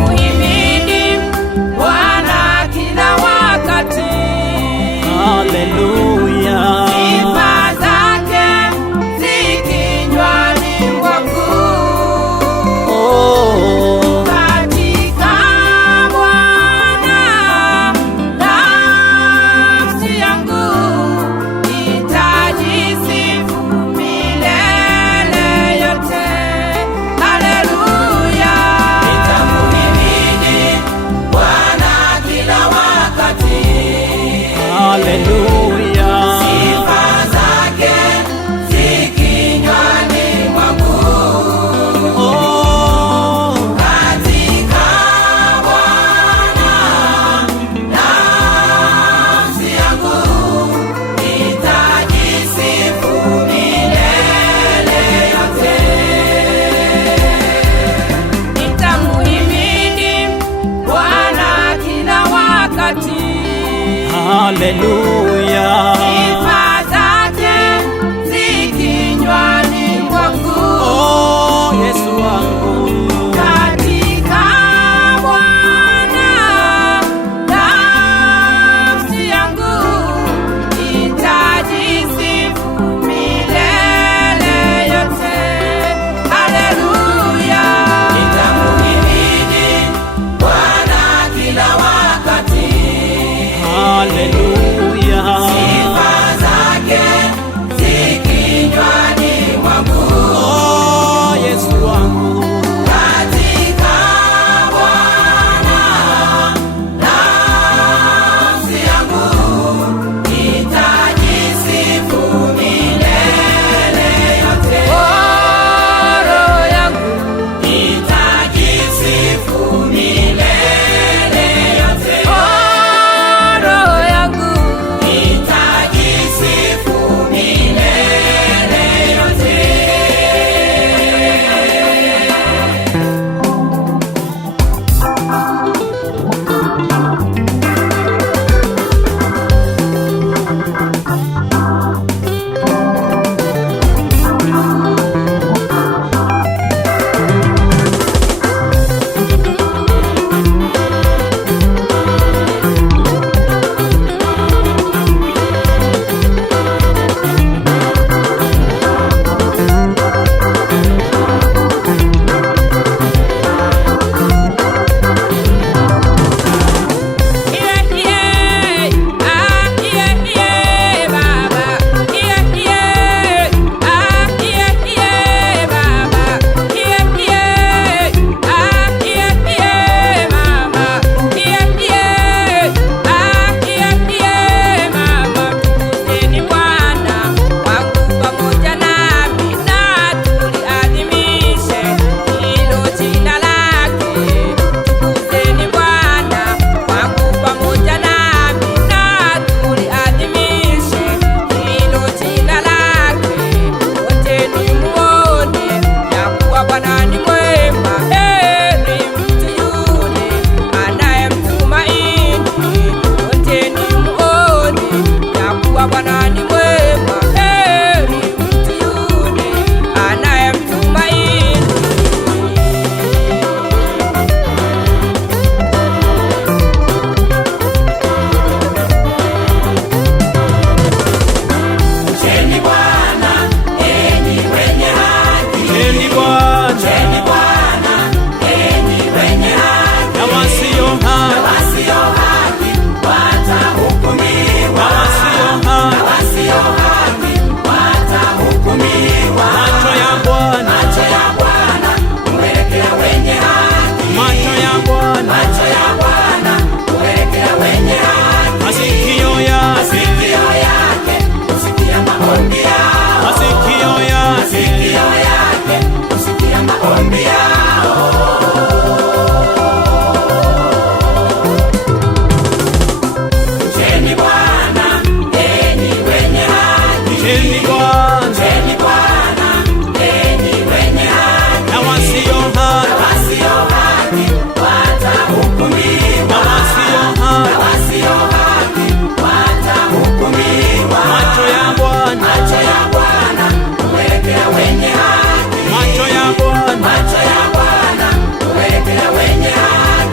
nitamuhimidi Bwana kila wakati. Haleluya. Sifa zake zi kinywani mwangu. Katika Bwana nafsi yangu itajisifu milele yote. Haleluya. Nitamuhimidi Bwana kila wakati. Haleluya. Sifa zake zi kinywani mwangu. Katika Bwana nafsi yangu itajisifu milele yote. Nitamuhimidi Bwana kila wakati. Haleluya. Sifa zake zi kinywani mwangu. Yesu wangu. Katika Bwana nafsi yangu itajisifu milele yote. Haleluya. Nitamuhimidi Bwana kila wakati. Haleluya.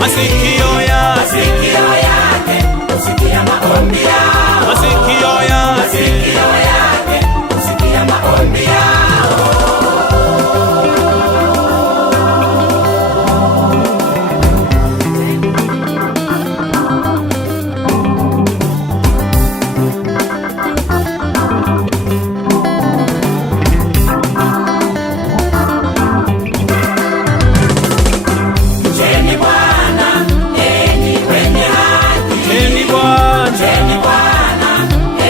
masikio yake husikia maombi yao, masikio yake husikia maombi yao. Mcheni Bwana enyi wenye haki, Mcheni Bwana mcheni Bwana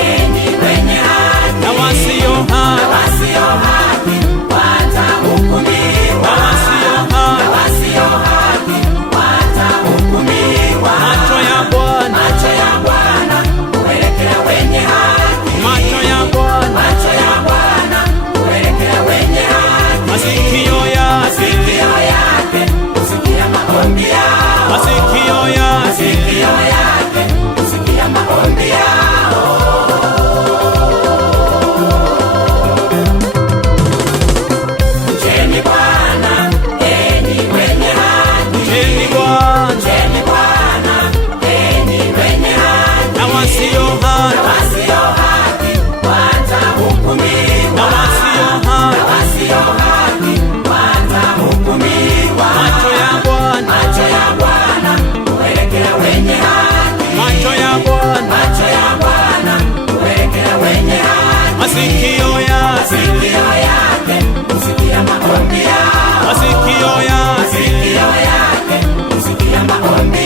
enyi wenye haki, na wasio haki, wasio haki watahukumiwa, wasio haki. wasio haki watahukumiwa. Macho ya Bwana, Macho ya Bwana huelekea wenye haki, macho ya Bwana, macho ya Bwana huelekea wenye haki, masikio yake, masikio yake husikia maombi yao, masikio yake, masikio yake husikia maombi yao. Mcheni Bwana enyi wenye haki, Mcheni Bwana mcheni Bwana enyi wenye haki, na wasio haki, wasio haki watahukumiwa, na wasio haki. wasio haki watahukumiwa. Macho ya Bwana, Macho ya Bwana huelekea wenye haki, macho ya Bwana, macho ya Bwana huelekea wenye haki, masikio yake, masikio yake husikia maombi yao, masikio yake, masikio yake husikia maombi